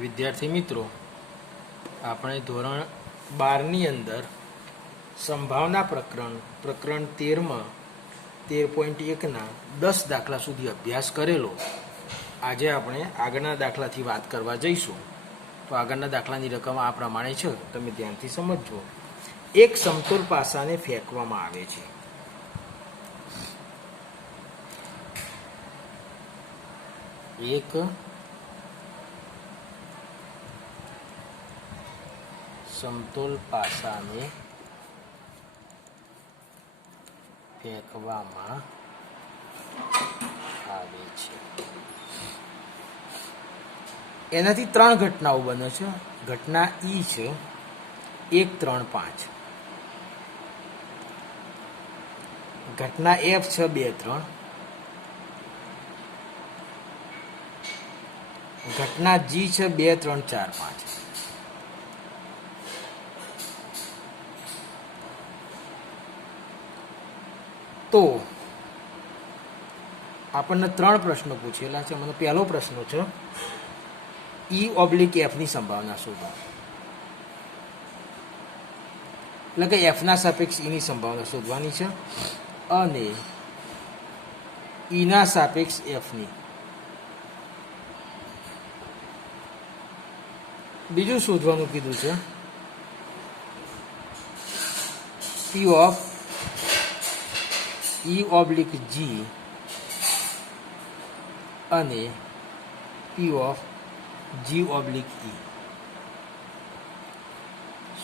વિદ્યાર્થી મિત્રો, આપણે ધોરણ 12ની અંદર સંભાવના પ્રકરણ 13માં 13.1ના 10 દાખલા સુધી અભ્યાસ કરેલો. આજે આપણે આગળના દાખલાથી વાત કરવા જઈશું. તો આગળના દાખલાની રકમ આ પ્રમાણે છે, તમે ધ્યાનથી સમજજો. એક સમતોલ પાસાને ફેંકવામાં આવે છે. એક સમતોલ પાસાને ફેંકવામાં આવે છે. એનાથી 3 ઘટનાઓ બને છે. ઘટના ઈ છે 1, 3, 5. ઘટના એફ છે 2, 3. ઘટના જી છે 2, 3, 4, 5. તો આપણને 3 પ્રશ્નો પૂછેલા છે. મને પહેલો પ્રશ્ન છે E/F ની સંભાવના શોધો. એટલે કે F ના સાપેક્ષ E ની સંભાવના શોધવાની છે અને E ના સાપેક્ષ F ની. બીજું શોધવાનું કીધું છે P/E/G અને P/G/E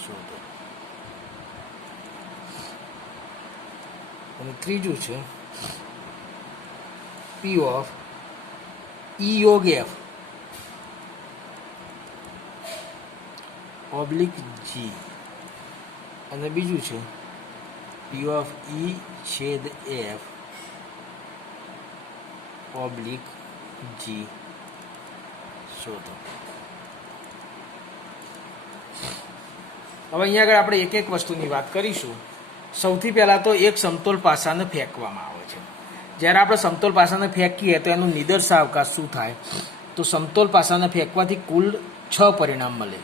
શોધો. અને ત્રીજું છે P/E/F/G અને બીજું છે P/E/F/G શોધો. હવે અહીંયા આગળ આપણે એક એક વસ્તુની વાત કરીશું. સૌથી પહેલા તો એક સમતોલ પાસાને ફેંકવામાં આવે છે. જ્યારે આપણે સમતોલ પાસાને ફેંકીએ તો એનું નિદર્શાવકાશ શું થાય? તો સમતોલ પાસાને ફેંકવાથી કુલ 6 પરિણામ મળે.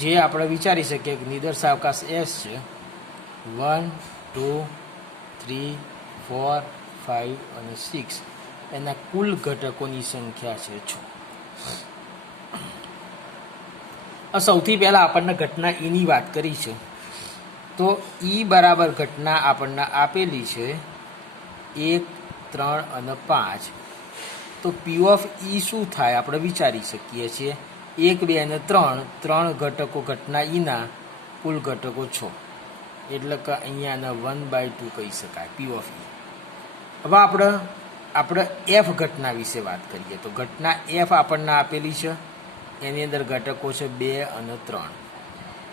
જે આપણે વિચારી શકીએ કે નિદર્શાવકાશ S છે. 1, 2, 3, 4, 5 અને 6 એના કુલ ઘટકોની સંખ્યા છે 6. સૌથી પહેલા આપણને ઘટના E ની વાત કરી છે. તો E બરાબર ઘટના આપણને આપેલી છે 1, 3 અને 5. તો P/E શું થાય આપણે વિચારી શકીએ છીએ. 1, 2 અને 3 ઘટકો ઘટના ઈના કુલ ઘટકો 6. એટલે કે અહીંયા 1/2 કહી શકાય P/E. હવે આપણે F ઘટના વિશે વાત કરીએ. તો ઘટના F આપણને આપેલી છે, એની અંદર ઘટકો છે 2 અને 3.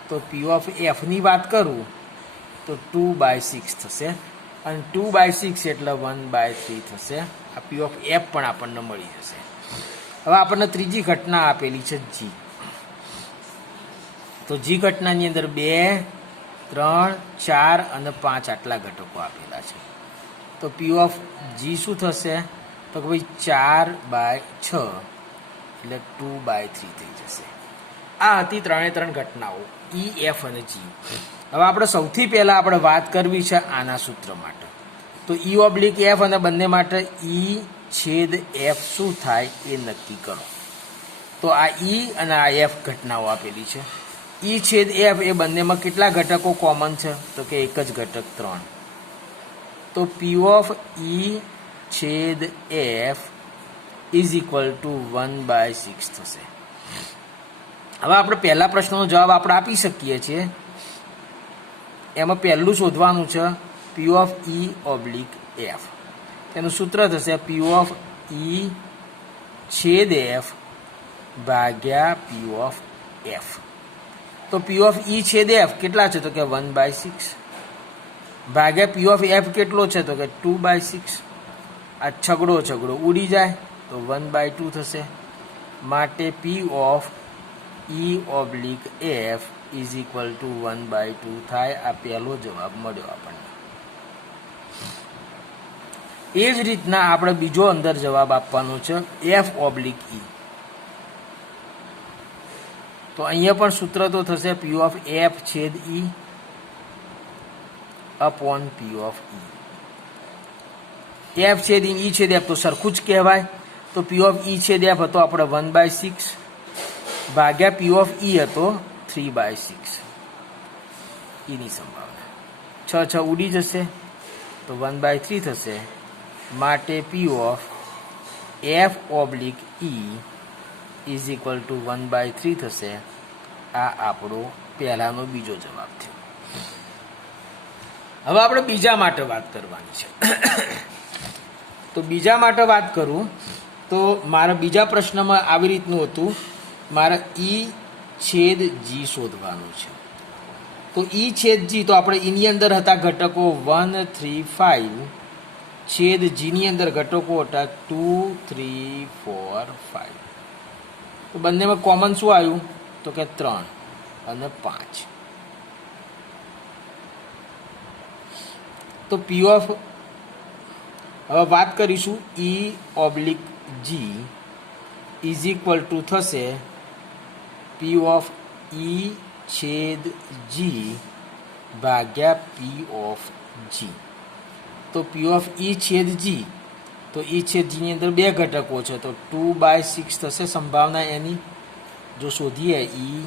તો P/F ની વાત કરું તો 2/6 થશે અને 2/6 એટલે 1/3 થશે. આ P/F પણ આપણને મળી જશે. હવે આપણને ત્રીજી ઘટના આપેલી છે G. તો G ઘટનાની અંદર 2, 3, 4 અને 5 આટલા ઘટકો આપેલા છે. તો P/G શું થશે? તો કે ભાઈ 4/6 એટલે 2/3 થઈ જશે. આ હતી 3 ઘટનાઓ E, F અને G. હવે આપણે સૌથી પહેલા આપણે વાત કરવી છે આના સૂત્ર માટે. તો E/F અને બંને માટે E/F શું થાય એ નક્કી કરો. તો આ E અને આ F ઘટનાઓ આપેલી છે. E/F એ બંનેમાં કેટલા ઘટકો કોમન છે? તો કે એક જ ઘટક 3. તો P/E/F ઇઝ ઇક્વલ ટુ 1/6 થશે. હવે આપણે પહેલા પ્રશ્નનો જવાબ આપણે આપી શકીએ છીએ. એમાં પહેલું શોધવાનું છે P/E/F. તેનું સૂત્ર થશે P/E/F ભાગ્યા P/F. તો P/E/F કેટલા છે? તો કે 1/6 ભાગ્યા P/F કેટલો છે? તો કે 2/6. આ છગડો ઉડી જાય તો 1/2 થશે. માટે પી of E oblique F is equal to 1/2 થાય. આ પહેલો જવાબ મળ્યો આપણને. એ જ રીતના આપણે બીજો અંદર જવાબ આપવાનો છે એફ ઓબ્લિક ઈ. તો અહીંયા પણ સૂત્ર તો થશે પી ઓફ એફ છેદ E upon P of E. F છેદ ઈ છેદ એફ તો સરખું જ કહેવાય. તો પી ઓફ ઈ છેદ એફ હતો આપણે 1/6 ભાગ્યા પી ઓફ ઈ હતો 3/6. ઈની સંભાવના 6 ઉડી જશે તો 1/3 થશે. માટે પી of F oblique E is equal to 1/3 થશે. આ આપણો પહેલાનો બીજો જવાબ થયો. હવે આપણે બીજા માટે વાત કરવાની છે. તો બીજા માટે વાત કરું તો મારા બીજા પ્રશ્નમાં આવી રીતનું હતું. મારે ઈ છેદ જી શોધવાનું છે. તો ઈ છેદ જી તો આપણે ઈની અંદર હતા ઘટકો 1 3 5 છેદ જીની અંદર ઘટકો હતા 2 3 4 5. તો બંનેમાં કોમન શું આવ્યું તો કે 3 અને 5. તો પી ઓફ હવે વાત કરીશું E oblique G is equal to થશે પી ઓફ ઈ છેદ જી ભાગ્યા પી ઓફ જી. તો પી ઓફ ઈ છેદ જી તો ઈ છેદ જીની અંદર બે ઘટકો છે તો 2/6 થશે સંભાવના એની. જો શોધીએ ઈ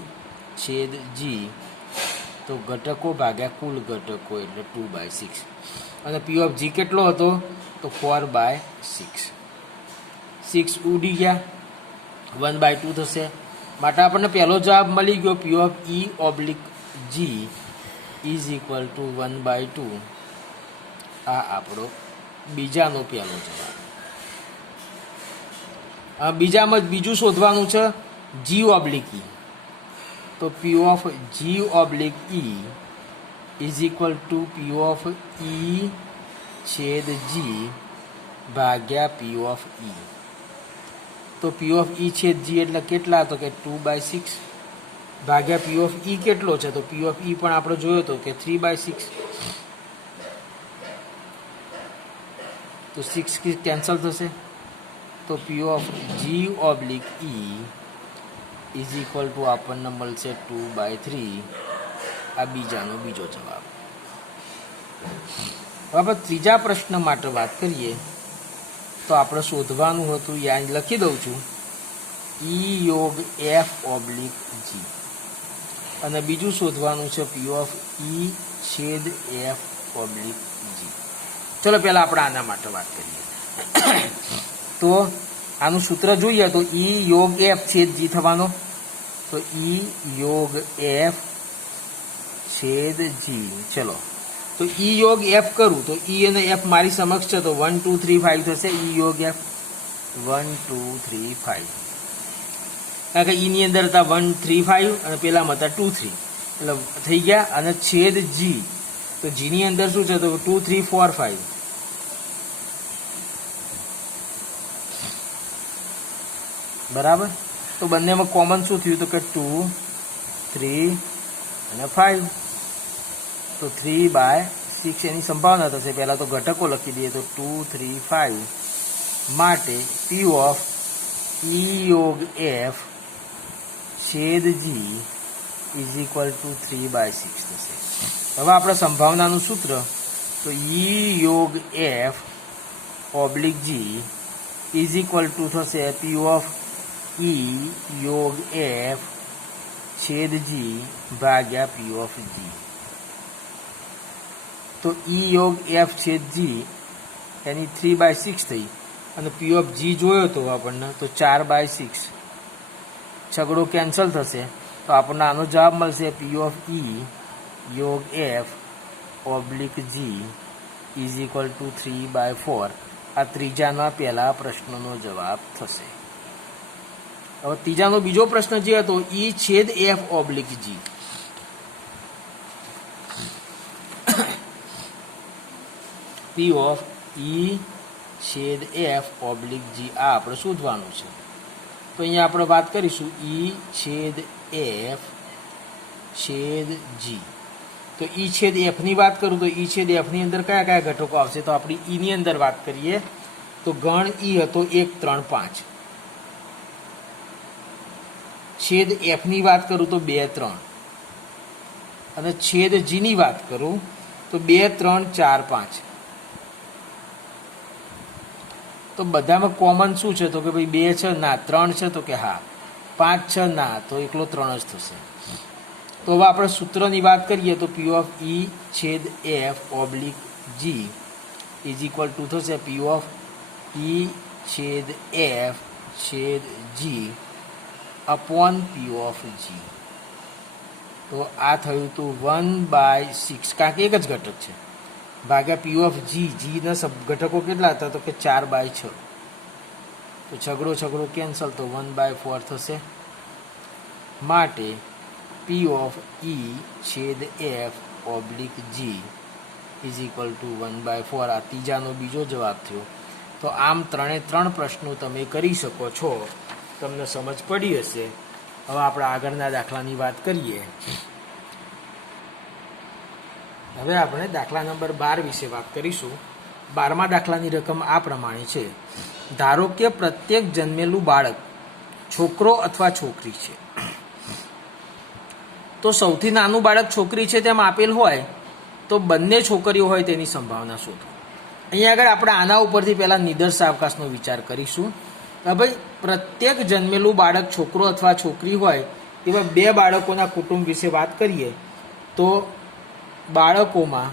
છેદ જી તો ઘટકો ભાગ્યા કુલ ઘટકો એટલે 2/6. અને પી ઓફ જી કેટલો હતો તો 4/6. 6 ઉડી ગયા 1/2 થશે. માટે આપણને પહેલો જવાબ મળી ગયો P of E oblique G is equal to 1/2. આ આપણો બીજાનો પહેલો જવાબ. બીજામાં બીજું શોધવાનું છે જી ઓબ્લિક ઈ. તો P of G oblique E is equal to P of E છેદ જી ભાગ્યા પી ઓફ ઈ. તો પી ઓફ ઈ છેદ જી એટલે કેટલા તો કે 2/6 ભાગ્યા પી ઓફ ઈ કેટલો છે તો પી ઓફ ઈ પણ આપણે જોયો હતો કે 3/6. તો 6 કેન્સલ થશે. તો P of G oblique E is equal to આપણને મળશે 2/3. આ બીજાનો બીજો જવાબ. હવે આપણે ત્રીજા પ્રશ્ન માટે વાત કરીએ તો આપણે શોધવાનું હતું યાદ લખી દઉં છું ઈ યોગ એફ ઓબ્લિક જી અને બીજું શોધવાનું છે પી ઓફ ઈ છેદ એફ ઓબ્લિક જી. ચલો પહેલાં આપણે આના માટે વાત કરીએ. તો આનું સૂત્ર જોઈએ તો ઈ યોગ એફ છેદ જી થવાનો. તો ઈ યોગ એફ છેદ જી. ચલો તો ઈ યોગ એફ કરું તો ઈ અને એફ મારી સમક્ષ છે તો 1 2 3 5 થશે. ઈ યોગ એફ 1 2 3 5 કારણ કે ઈની અંદર હતા 1 3 5 અને પેલામાં હતા 2 3 એટલે થઈ ગયા. અને છેદ જી તો જીની અંદર શું છે તો 2 3 4 5. બરાબર. તો બંનેમાં કોમન શું થયું તો કે 2 3 અને 5. તો 3/6 એની સંભાવના થશે. પહેલાં તો ઘટકો લખી દઈએ તો 2 3 5 માટે પી ઓફ ઈ યોગ એફ છેદ જી ઇઝ ઇક્વલ ટુ 3/6 થશે. હવે આપણે સંભાવનાનું સૂત્ર તો ઈ યોગ F oblique G is equal to થશે પી ઓફ ઈ યોગ એફ છેદ જી ભાગ્યા પી ઓફ જી. તો ઈ યોગ એફ છેદ જી એની 3/6 થઈ અને પી ઓફ જી જોયો તો આપણને તો 4/6. છગડો કેન્સલ થશે તો આપણને આનો જવાબ મળશે પી ઓફ ઈ યોગ F oblique G is equal to 3/4. આ ત્રીજાના પહેલા પ્રશ્નનો જવાબ થશે. હવે ત્રીજાનો બીજો પ્રશ્ન જે હતો ઈ છેદ F oblique G. P of E છેદ એફ ઓબ્લિક જી આ આપણે શોધવાનું છે. તો તો અહીંયા આપણે વાત કરીશું ઈ છેદ એફ છેદ જી. તો ઈ છેદ એફની વાત કરું તો ઈ છેદ એફની અંદર કયા કયા ઘટકો આવશે? તો આપણી ઈની અંદર વાત કરીએ તો ગણ ઈ હતો 1, 3, 5. છેદ એફની વાત કરું તો 2, 3. અને છેદ જીની વાત કરું તો 2, 3, 4, 5. તો બધામાં કોમન શું છે? તો કે ભાઈ 2 છે ના, 3 છે તો કે હા, 5 છે ના, તો એકલો 3 જ થશે. તો હવે આપણે સૂત્રની વાત કરીએ તો પી ઓફ ઈ છેદ F oblique G is equal to થશે પી ઓફ ઈ છેદ એફ છેદ જી અપોન પી ઓફ જી. તો આ થયું હતું 1/6, કારણ કે એક જ ઘટક છે, ભાગ્યા પી ઓફ જી. જીના ઘટકો કેટલા હતા? તો કે 4/6. તો છગડો કેન્સલ, તો 1/4 થશે. માટે પી ઓફ ઈ છેદ F oblique G is equal to 1/4. આ ત્રીજાનો બીજો જવાબ થયો. તો આમ 3 પ્રશ્નો તમે કરી શકો છો. તમને સમજ પડી હશે. હવે આપણે આગળના દાખલાની વાત કરીએ. હવે આપણે દાખલા નંબર 12 વિશે વાત કરીશું. 12મા દાખલાની રકમ આ પ્રમાણે છે. ધારો કે પ્રત્યેક જન્મેલું બાળક છોકરો અથવા છોકરી છે. તો સૌથી નાનું બાળક છોકરી છે તેમ આપેલ હોય તો બંને છોકરીઓ હોય તેની સંભાવના શોધો. અહીંયા આગળ આપણે આના ઉપરથી પહેલાં નિદર્શ અવકાશનો વિચાર કરીશું. ભાઈ પ્રત્યેક જન્મેલું બાળક છોકરો અથવા છોકરી હોય એવા 2 બાળકોના કુટુંબ વિશે વાત કરીએ તો બાળકોમાં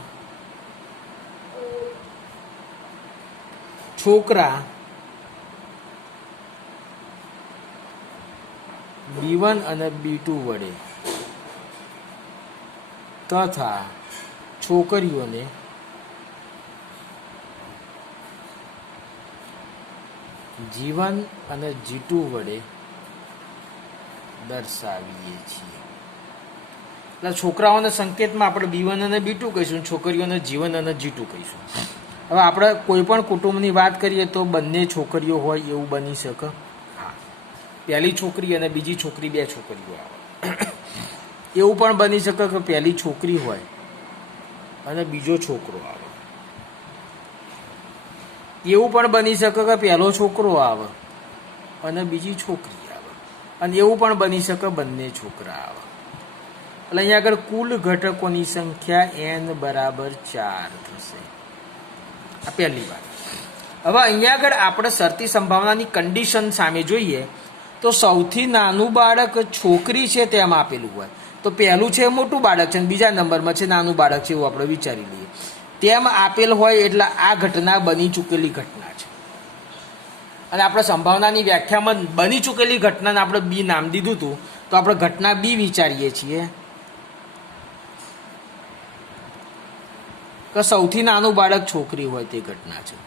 છોકરા B1 અને B2 વડે તથા છોકરીઓને G1 અને G2 વડે દર્શાવીએ છીએ. એટલે છોકરાઓના સંકેતમાં આપણે B1 અને B2 કહીશું, છોકરીઓને G1 અને G2 કહીશું. હવે આપણે કોઈ પણ કુટુંબની વાત કરીએ તો બંને છોકરીઓ હોય એવું બની શકે. હા, પહેલી છોકરી અને બીજી છોકરી 2 છોકરીઓ આવે. એવું પણ બની શકે કે પહેલી છોકરી હોય અને બીજો છોકરો આવે. એવું પણ બની શકે કે પહેલો છોકરો આવે અને બીજી છોકરી આવે. અને એવું પણ બની શકે બંને છોકરા આવે. એટલે અહીંયા આગળ કુલ ઘટકોની સંખ્યા n બરાબર 4 થશે. આ પહેલી વાત. હવે અહીંયા આગળ આપણે શરતી સંભાવનાની કન્ડિશન સામે જોઈએ તો સૌથી નાનું બાળક છોકરી છે તેમ આપેલું હોય તો પહેલું છે મોટું બાળક છે અને બીજા નંબરમાં છે નાનું બાળક છે એવું આપણે વિચારી લઈએ. તેમ આપેલ હોય એટલે આ ઘટના બની ચૂકેલી ઘટના છે. અને આપણે સંભાવનાની વ્યાખ્યામાં બની ચૂકેલી ઘટનાને આપણે બી નામ દીધું હતું તો આપણે ઘટના બી વિચારીએ છીએ કે સૌથી નાનું બાળક છોકરી હોય તે ઘટના છે.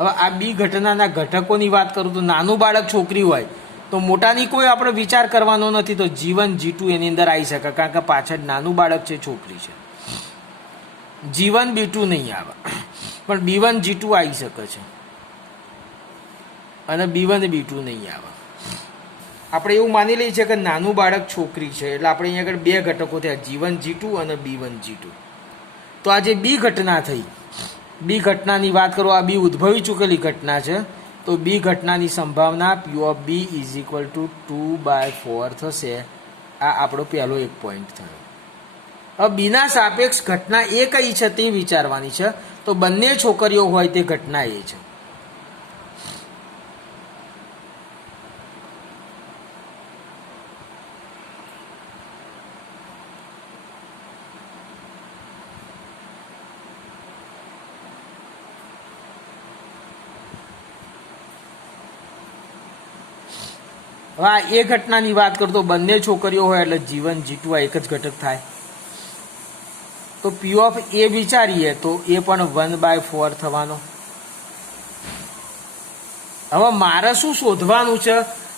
હવે આ બી ઘટનાના ઘટકોની વાત કરું તો નાનું બાળક છોકરી હોય તો મોટાની કોઈ આપણે વિચાર કરવાનો નથી. તો G1 G2 એની અંદર આવી શકે કારણ કે પાછળ નાનું બાળક છે છોકરી છે. G1 B2 નહીં આવે પણ B1 G2 આવી શકે છે અને B1 B2 નહીં આવે. આપણે એવું માની લઈએ છીએ કે નાનું બાળક છોકરી છે એટલે આપણે અહીંયા આગળ 2 ઘટકો થયા G1 G2 અને B1 G2. તો આ જે બી ઘટના થઈ, બી ઘટનાની વાત કરો, આ બી ઉદ્ભવી ચૂકેલી ઘટના છે તો બી ઘટનાની સંભાવના P of B is equal two 2/4 થશે. આ આપણો પહેલો એક પોઈન્ટ થયો. હવે બીના સાપેક્ષ ઘટના એ કઈ છે તે વિચારવાની છે. તો બંને છોકરીઓ હોય તે ઘટના એ છે. હવે આ એ ઘટનાની વાત કરું તો બંને છોકરીઓ હોય એટલે G1 G2 આ એક જ ઘટક થાય. તો P of A વિચારીએ તો એ પણ 1/4 થવાનો. હવે મારે શું શોધવાનું છે?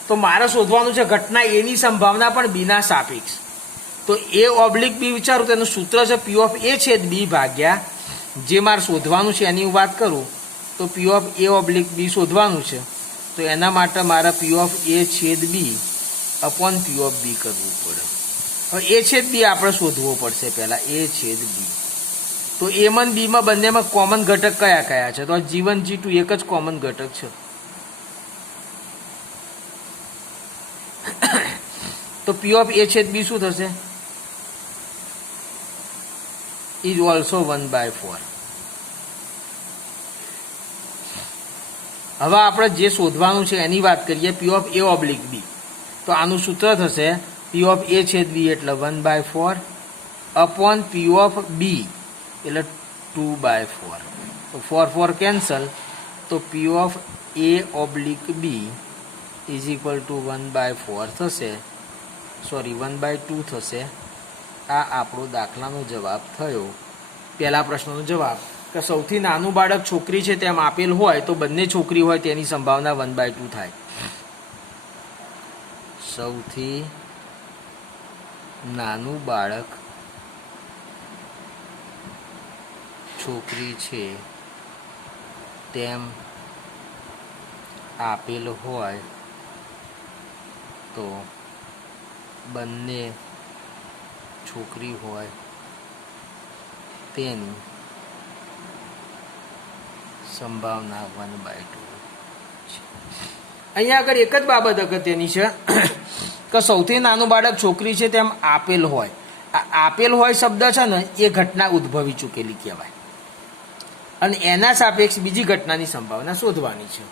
તો મારે શોધવાનું છે ઘટના એની સંભાવના પણ બીના સાપેક્ષ. તો એ ઓબ્લિક બી વિચારું તો એનું સૂત્ર છે પી ઓફ એ છેદ બી ભાગ્યા જે મારે શોધવાનું છે એની હું વાત કરું તો પી ઓફ એ ઓબ્લિક બી શોધવાનું છે, તો એના માટે મારે પી ઓફ એ છેદ બી અપોન પી ઓફ બી કરવું પડે. હવે એ છેદ બી આપણે શોધવો પડશે પહેલાં, એ છેદ બી. તો એમાં બીમાં બંનેમાં કોમન ઘટક કયા કયા છે? તો G1 G2 એક જ કોમન ઘટક છે. તો પી ઓફ એ છેદ બી શું થશે? Is also 1/4. હવે આપણે જે શોધવાનું છે એની વાત કરીએ, પી ઓફ એ ઓબ્લિક બી. તો આનું સૂત્ર થશે પી ઓફ એ છેદ બી એટલે 1/4 અપોન પી ઓફ બી એટલે 2/4. તો 4 કેન્સલ, તો P of A oblique B is equal to 1/4 થશે, સોરી 1/2 થશે. આ આપણો દાખલાનો જવાબ થયો, પહેલા પ્રશ્નનો જવાબ. કે સૌથી નાનું બાળક છોકરી છે તેમ આપેલ હોય તો બંને છોકરી હોય તેની સંભાવના 1/2 થાય. સૌથી નાનું બાળક છોકરી છે તેમ આપેલ હોય તો બંને છોકરી હોય તેની સંભાવના 1/2 છે. અહીંયા આગળ એક જ બાબત અગત્યની છે કે સૌથી નાનું બાળક છોકરી છે તેમ આપેલ હોય. આ આપેલ હોય શબ્દ છે ને એ ઘટના ઉદ્ભવી ચૂકેલી કહેવાય, અને એના સાપેક્ષ બીજી ઘટનાની સંભાવના શોધવાની છે.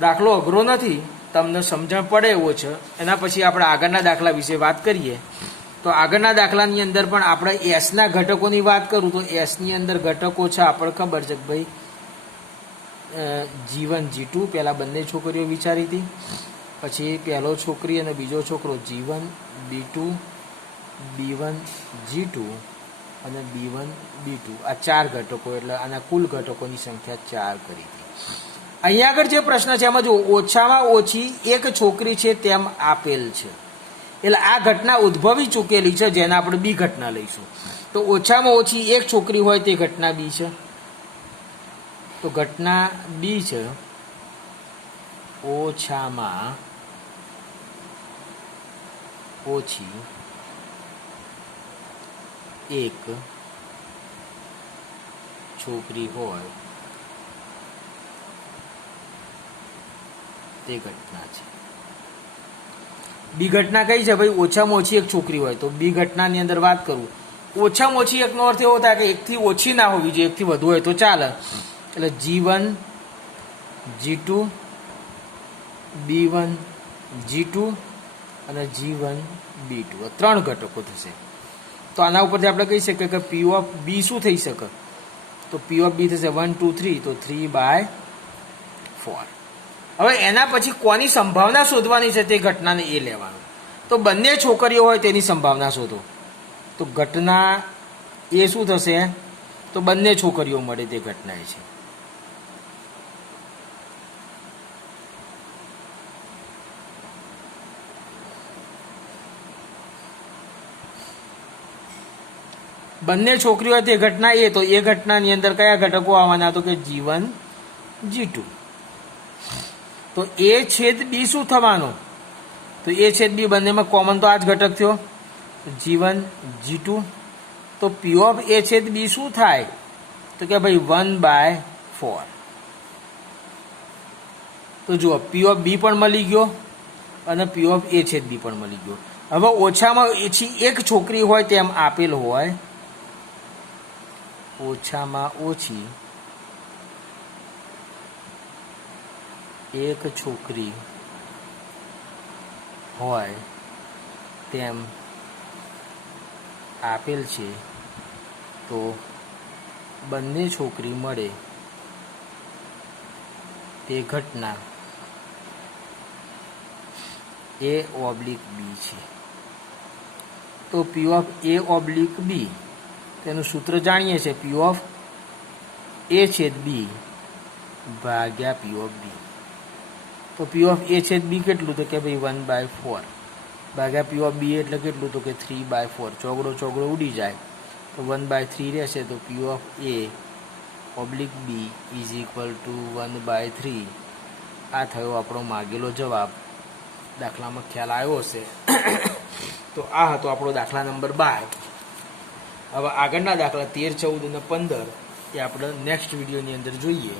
દાખલો અઘરો નથી, તમને સમજણ પડે એવો છે. એના પછી આપણે આગળના દાખલા વિશે વાત કરીએ. તો આગળના દાખલાની અંદર પણ આપણે એસના ઘટકોની વાત કરું તો એસની અંદર ઘટકો છે આપણે ખબર છે કે ભાઈ G1 G2 પહેલાં બંને છોકરીઓ વિચારી હતી, પછી પહેલો છોકરી અને બીજો છોકરો G1 B2 B1 G2 અને B1 B2 આ 4 ઘટકો, એટલે આના કુલ ઘટકોની સંખ્યા 4 કરી હતી. અહીંયા આગળ જે પ્રશ્ન છે એમાં જો ઓછામાં ઓછી એક છોકરી છે તેમ આપેલ છે, એટલે આ ઘટના ઉદ્ભવી ચૂકેલી છે જેને આપણે બી ઘટના લઈશું. તો ઓછામાં ઓછી એક છોકરી હોય તે ઘટના બી છે. તો ઘટના બી છે ઓછામાં ઓછી એક છોકરી હોય તે ઘટના છે. બી ઘટના કઈ છે ભાઈ? ઓછામાં ઓછી એક છોકરી હોય. તો બી ઘટનાની અંદર વાત કરું, ઓછામાં ઓછી એકનો અર્થ એવો થાય કે એકથી ઓછી ના હોવી જોઈએ, એકથી વધુ હોય તો ચાલે. એટલે G1 G2 B1 G2 અને G1 B2 આ 3 ઘટકો થશે. તો આના ઉપરથી આપણે કહી શકીએ કે પી ઓફ બી શું થઈ શકે? તો પી ઓફ બી થશે 1 2 3, તો 3/4. હવે એના પછી કોની સંભાવના શોધવાની છે તે ઘટનાને એ લેવાનું. તો બંને છોકરીઓ હોય તેની સંભાવના શોધો. તો ઘટના એ શું થશે? તો બંને છોકરીઓ મળે તે ઘટના એ છે. બંને છોકરીઓ હોય તે ઘટના એ, તો એ ઘટનાની અંદર કયા ઘટકો આવવાના? તો કે G1 G2. તો એ છેદ બી શું થવાનો? તો એ છેદ બી બંનેમાં કોમન તો આ જ ઘટક થયો G1 G2. તો પી ઓફ એ છેદ બી શું થાય? તો કે ભાઈ 1/4. તો જુઓ પી ઓફ બી પણ મળી ગયો અને પી ઓફ એ છેદ બી પણ મળી ગયો. હવે ઓછામાં ઓછી એક છોકરી હોય તેમ આપેલ હોય, ઓછામાં ઓછી એક છોકરી હોય તેમ આપેલ છે, તો બંને છોકરી મળે તે ઘટના એ ઓબ્લિક બી છે. તો પી ઓફ એ ઓબ્લિક બી તેનું સૂત્ર જાણીએ છીએ, પી ઓફ એ છેદ બી ભાગ્યા પી ઓફ બી. તો પી ઓફ એ છેદ બી કેટલું? તો કે ભાઈ 1/4. ભાગ્યા પી ઓફ બી એટલે કેટલું, તો કે 3/4. ચોગડો ચોગડો ઉડી જાય તો 1/3 રહેશે. તો P of A oblique B is equal to 1/3. આ થયો આપણો માગેલો જવાબ. દાખલામાં ખ્યાલ આવ્યો હશે. તો આ હતો આપણો દાખલા નંબર 12. હવે આગળના દાખલા 13, 14 અને 15 એ આપણે નેક્સ્ટ વિડીયોની અંદર જોઈએ.